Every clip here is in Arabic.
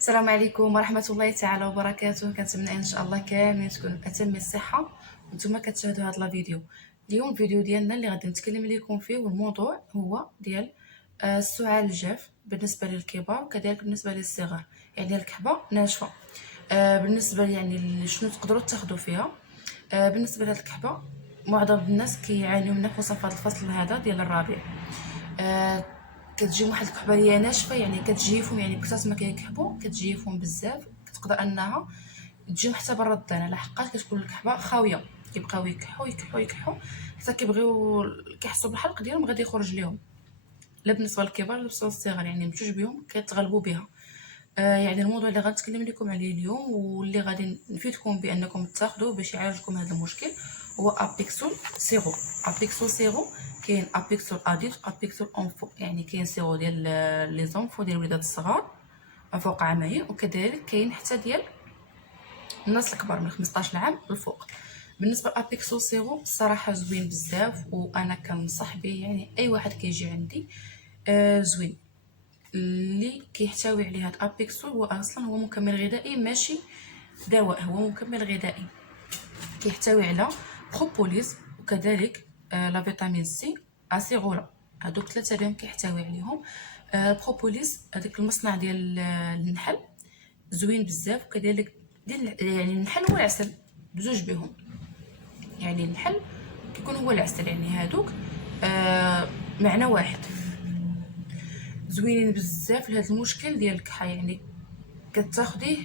السلام عليكم ورحمة الله تعالى وبركاته. كنتمنى ان شاء الله كاملين تكونوا بأتم الصحة وانتم كتشاهدوا هذا الفيديو. اليوم الفيديو ديالنا اللي غادي نتكلم لكم فيه والموضوع هو ديال السعال الجاف بالنسبة للكبار وكذلك بالنسبة للصغار، يعني الكحبة ناشفة. بالنسبة يعني شنو تقدروا تاخذوا فيها. بالنسبة لهاد الكحبة معظم الناس كيعانيو منها خصوصا في هذا الفصل هذا ديال الربيع. آه، كتجيهم واحد الكحبه اللي هي ناشفه، يعني كتجيفهم، يعني بكثرة ما كيكحبوا كتجيفهم بزاف، كتقدر انها تجيهم حتى برا الدار على حقاش كتكون الكحبه خاويه. كيبقاو يكحوا يكحوا يكحوا حتى كيبغيو كيحسوا بالحلق ديالهم غادي يخرج ليهم. لا بالنسبه للكبار لا بالنسبه للصغار، يعني بجوج بهم كيتغلبوا بها. يعني الموضوع اللي غنتكلم لكم عليه اليوم واللي غادي نفيدكم بانكم تاخذوه باش يعالجكم هذا المشكل هو ابيكسول سيرو. ابيكسول سيرو كاين ابيكسول اديت ابيكسول اونفو، يعني كاين سيرو ديال لي زونفو ديال الوليدات الصغار فوق عامين، وكذلك كاين حتى ديال الناس الكبار من 15 عام للفوق. بالنسبه لابيكسول سيرو الصراحه زوين بزاف وانا كنصح به، يعني اي واحد كيجي عندي زوين. اللي كيحتوي عليه هاد ابيكسول هو اصلا هو مكمل غذائي ماشي دواء، هو مكمل غذائي كيحتوي على بروبوليس وكذلك لا فيتامين سي اسيغولا. هادوك ثلاثه اللي كيحتوي عليهم. بروبوليس هذاك المصنع ديال النحل زوين بزاف، وكذلك ديال يعني النحل هو العسل بزوج بهم، يعني النحل كيكون هو العسل، يعني هادوك معنى واحد. زوينين بزاف لهذا المشكل ديال الكحه، يعني كتاخديه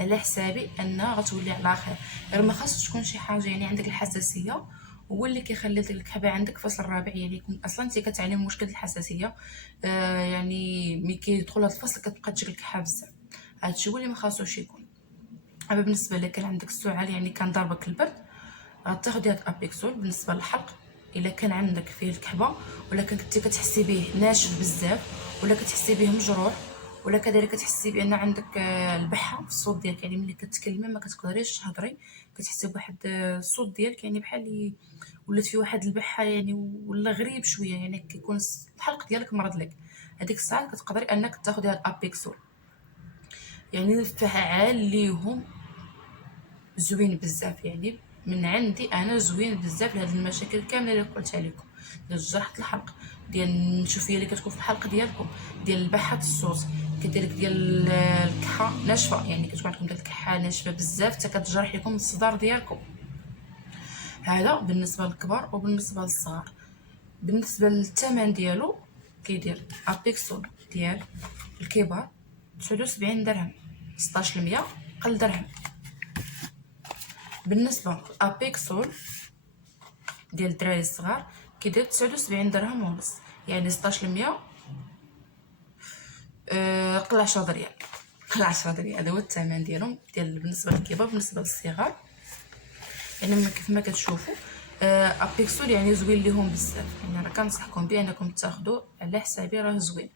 على حسابي انها غتولي على خير، غير ما خاصش تكون شي حاجه يعني عندك الحساسيه هو اللي كيخلي ديك الكحبه عندك فصل الرابع، يعني يكون اصلا انت كتعاني من مشكل الحساسيه. يعني ملي كيدخل هذا الفصل كتبقى تجيك الكحه بزاف، هادشي هو اللي ما خاصوش يكون. اما بالنسبه لك كان عندك السعال يعني كان ضربك البرد، غتاخدي هاد ابيكسول. بالنسبه للحلق الا كان عندك فيه الكحبه ولا كنتي كتحسي به ناشف بزاف ولا كتحسي به مجروح ولا كذلك كتحسي بان عندك البحه في الصوت ديالك، يعني ملي كتكلمي ما كتقدريش تهضري، كتحسي بواحد الصوت ديالك يعني بحال ولات فيه واحد البحه، يعني ولا غريب شويه، يعني كيكون الحلق ديالك مرض لك. هذيك الساعه كتقدري انك تاخدي هاد الابيكسول، يعني فعال ليهم زوين بزاف، يعني من عندي انا زوين بزاف لهاد المشاكل كامله اللي قلت عليكم، ديال جراحه الحلق، ديال النشوفيه اللي كتكون في الحلق ديالكم، ديال البحه الصوت، كذلك ديال الكحه ناشفه، يعني كتكون عندكم ديال الكحه ناشفه بزاف حتى كتجرح لكم الصدر ديالكم. هذا بالنسبه للكبار وبالنسبه للصغار. بالنسبه للثمن ديالو كيدير ابيكسول ديال الكبار 79 درهم، 16 قل درهم. بالنسبه لابيكسول ديال الدراري الصغار كيدير 79 درهم ونص، يعني 16 قل 10 ريال، قل 10 ريال. هذا هو الثمن ديالهم ديال بالنسبه للكبار. بالنسبه للصغار يعني كيف ما كتشوفوا ابيكسول يعني زوين ليهم بزاف، يعني انا كنصحكم بانكم تاخذوا على حسابي، راه زوين.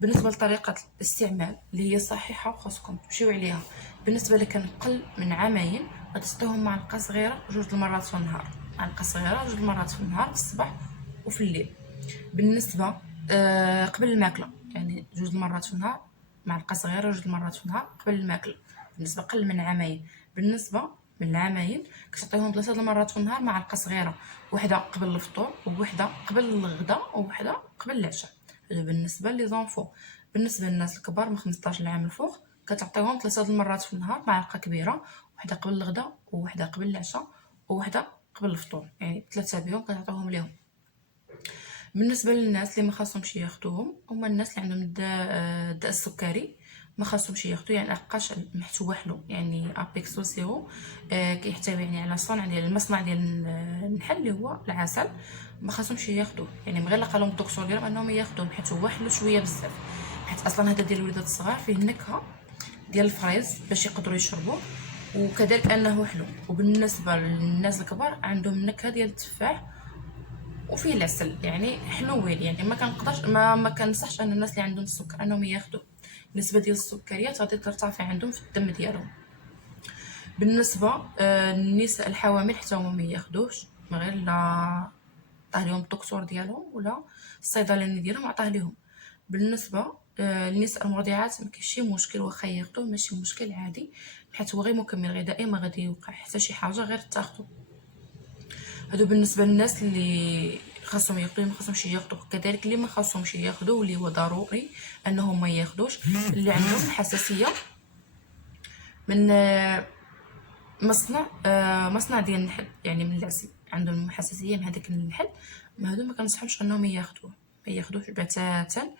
بالنسبه لطريقه الاستعمال اللي هي صحيحه وخاصكم تمشيو عليها، بالنسبه لك كان قل من عامين غتستوهم معلقه صغيره 2 المرات في النهار، معلقه صغيره 2 المرات في النهار، في الصباح وفي الليل. بالنسبه قبل الماكله يعني 2 المرات في النهار، معلقه صغيره 2 المرات في النهار قبل الماكله. بالنسبه قل من عامين. بالنسبه من العامين كتعطيهم 3 المرات في النهار، معلقه صغيره، وحده قبل الفطور ووحده قبل الغداء ووحده قبل العشاء. هذا بالنسبه لي زونفو. بالنسبه للناس الكبار من 15 عام الفوق كتعطيهم 3 المرات في النهار، معلقه كبيره، وحده قبل الغداء ووحده قبل العشاء ووحده قبل الفطور، يعني 3 بهم كتعطيهم ليهم. بالنسبه للناس اللي ما خاصهمش ياخذوهم هما الناس اللي عندهم الداء السكري، ما خاصهمش ياخذوا، يعني لحقاش محتوى حلو، يعني ابيكسو سيرو كيحتوي يعني على صنع ديال المصنع ديال النحل اللي هو العسل، ما خاصهمش ياخذوه، يعني من غير لا قالهم الدكتور ديالهم انهم ياخذوه، حيت هو حلو شويه بزاف، حيت اصلا هذا ديال الوليدات الصغار فيه النكهه ديال الفريز باش يقدروا يشربوه، وكذلك انه حلو. وبالنسبه للناس الكبار عندهم النكهه ديال التفاح وفيه العسل، يعني حلوين، يعني ما كنقدرش ما كنصحش ان الناس اللي عندهم السكر انهم ياخذوا، النسبه ديال السكريات غادي ترتفع عندهم في الدم ديالهم. بالنسبه للنساء الحوامل حتى هما ما ياخذوش من غير لا عطاه لهم الدكتور ديالهم ولا الصيدلاني ديالهم عطاه لهم. بالنسبه النساء المرضعات ما كاين شي مشكل، واخا ياخذوه ماشي مشكل عادي، حيت هو غير مكمل غذائي، ما غادي يوقع حتى شي حاجه غير تاخذو. هادو بالنسبه للناس اللي خاصهم ياخذوا ما خاصهمش ياخذوا. كذلك اللي ما خاصهمش ياخذوا واللي هو ضروري انهم ما ياخذوش، اللي عندهم حساسيه من مصنع ديال النحل، يعني من العسل، عندهم حساسيه من هذاك النحل، ما هادو ما كنصحهمش انهم ياخذوه، ما ياخذوش بتاتا،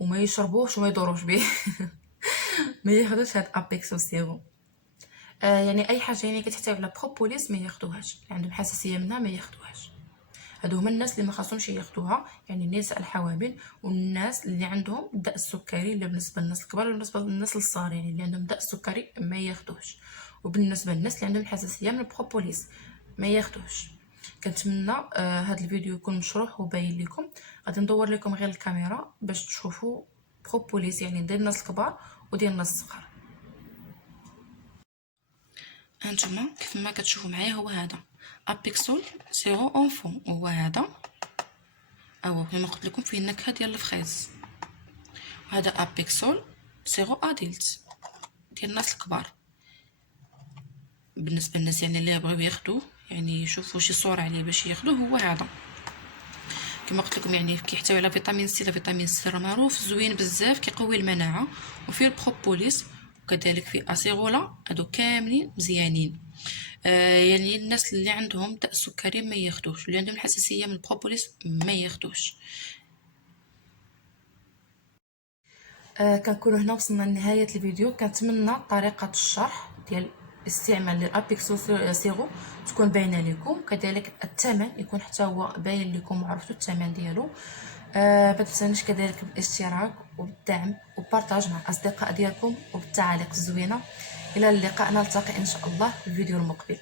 وما يشربوش وما يدوروش به. ما ياخذوش هاد ابيكسو سيرو. يعني اي حاجه يعني كتحتوي على بروبوليس ما ياخذوهاش، اللي عندهم حساسيه منها ما ياخذوهاش. هادو هما الناس اللي ما خاصهمش ياخذوها، يعني النساء الحوامل والناس اللي عندهم الداء السكري، اللي بالنسبه للناس الكبار وبالنسبه للناس الصغار، يعني اللي عندهم داء السكري ما ياخذوش. وبالنسبه للناس اللي عندهم حساسيه من البروبوليس ما ياخذوش. كنتمنى هذا الفيديو يكون مشروح وباين لكم. غادي ندور لكم غير الكاميرا باش تشوفوا بروبوليس، يعني ديال الناس الكبار وديال الناس الصغار. هانتوما كيف ما كتشوفوا معايا هو هذا ابيكسول سيرو اونفون، هو هذا او كما قلت لكم فيه النكهه ديال الفخيز. هذا ابيكسول سيرو اديلت ديال الناس الكبار. بالنسبه للناس يعني اللي بغاو ياخذوه، يعني يشوفوا شي صوره عليه باش ياخذوه، هو هذا كما قلت لكم، يعني كيحتوي على فيتامين سي. فيتامين سي معروف زوين بزاف، كيقوي المناعه، وفيه البروبوليس، وكذلك فيه اسيغولا. هادو كاملين مزيانين. يعني الناس اللي عندهم داء السكري ما ياخذوش، اللي عندهم حساسيه من البروبوليس ما ياخذوش. كنكونوا هنا وصلنا لنهايه الفيديو. كنتمنى طريقه الشرح ديال الاستعمال للابيكسو سيرو تكون باينه لكم، كذلك الثمن يكون حتى هو باين لكم وعرفتوا الثمن ديالو. ما تنسونيش كذلك بالاشتراك وبالدعم وبارطاج مع الاصدقاء ديالكم وبالتعاليق الزوينه. الى اللقاء، نلتقي ان شاء الله في الفيديو المقبل.